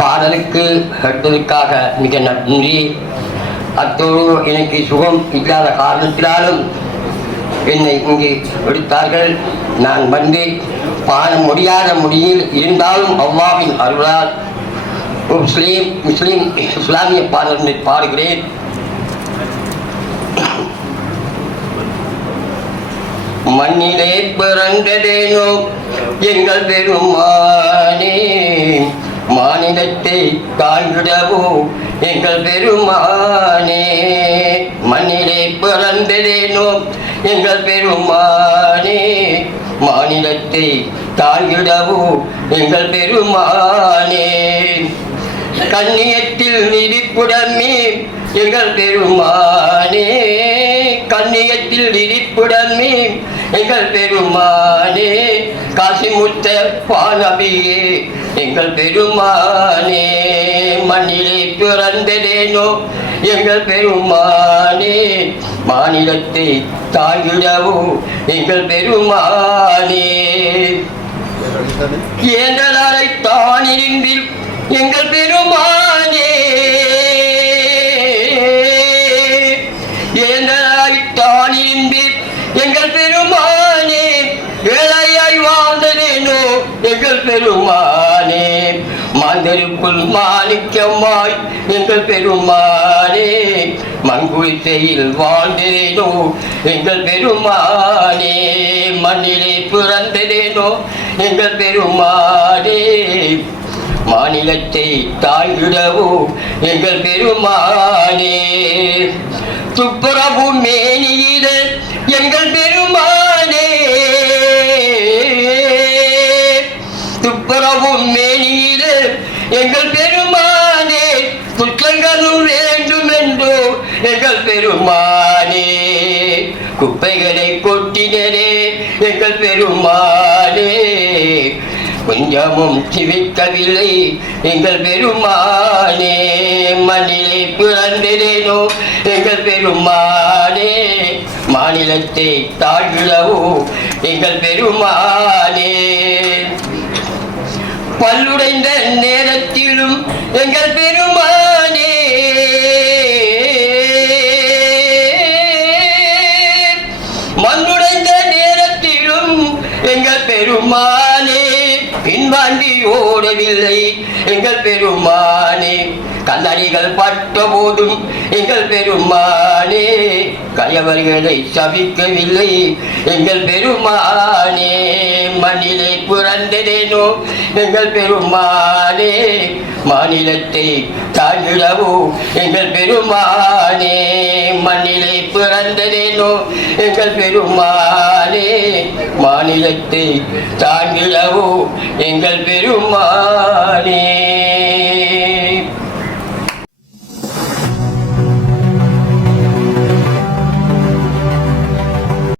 பாடலுக்கு கேட்டதற்காக மிக நன்றி. அத்தோடு எனக்கு சுகம் இல்லாத காரணத்தினாலும் என்னை இங்கே எடுத்தார்கள். நான் வந்து பாட முடியாத முடியில் இருந்தாலும் அவ்வாவின் அருளால் முஸ்லீம் முஸ்லீம் இஸ்லாமிய பாடல்களை பாடுகிறேன். மண்ணிலே பிறந்ததேனோ எங்கள் பெருமானே மாநிலத்தை காண்கிடவோ எங்கள் பெருமானே. மண்ணிலே பிறந்ததேனோ எங்கள் பெருமானே. மாநிலத்தை தாங்கிடவோ எங்கள் பெருமானே. கண்ணியத்தில் நிதிப்புடமே எங்கள் பெருமானே. கண்ணியத்தில் நிதிப்புடமே எங்கள் பெருமானே. காசிமுத்த பானபியே எங்கள் பெருமானே மண்ணிலே பிறந்ததேனோ எங்கள் பெருமானே மாநிலத்தை தாழ்கிடவோ எங்கள் பெருமானே. ஏந்தலரை தானிருந்தில் எங்கள் பெருமானே. ஏந்தலரை தானிருந்தில் எங்கள் பெருமானே. எங்கள் பெருமானே மாந்தருக்குள் மாணிக்கமாய் எங்கள் பெருமானே மங்குளித்தையில் வாழ்ந்ததேனோ எங்கள் பெருமானே மண்ணிலே பிறந்ததேனோ எங்கள் பெருமானே மாநிலத்தை தாழ்கிடவோ எங்கள் பெருமானே. துப்புரவு மேனியிட எங்கள் பெருமானே பெருமானே குப்பைகளை கொட்டினரே எங்கள் பெருமானே. கொஞ்சமும் சிவிக்கவில்லை எங்கள் பெருமானே. மண்ணிலே பிறந்திரேனோ எங்கள் பெருமானே. மாநிலத்தை தாழ்வோ எங்கள் பெருமானே. பல்லுடைந்த நேரத்திலும் எங்கள் பெரு பெருமானே பின்வாண்டி ஓடவில்லை. எங்கள் பெருமானே கல்லறிகள் பட்ட போதும் எங்கள் பெருமானே கயவர்களை சபிக்கவில்லை. எங்கள் பெருமானே மண்ணிலே புறந்ததேனோ? எங்கள் பெருமானே மாநிலத்தை தாழ்கிடவோ எங்கள் பெருமானே மண்ணிலே பிறந்ததேனோ? எங்கள் பெருமானே மாநிலத்தை தாழ்கிடவோ எங்கள் பெருமானே.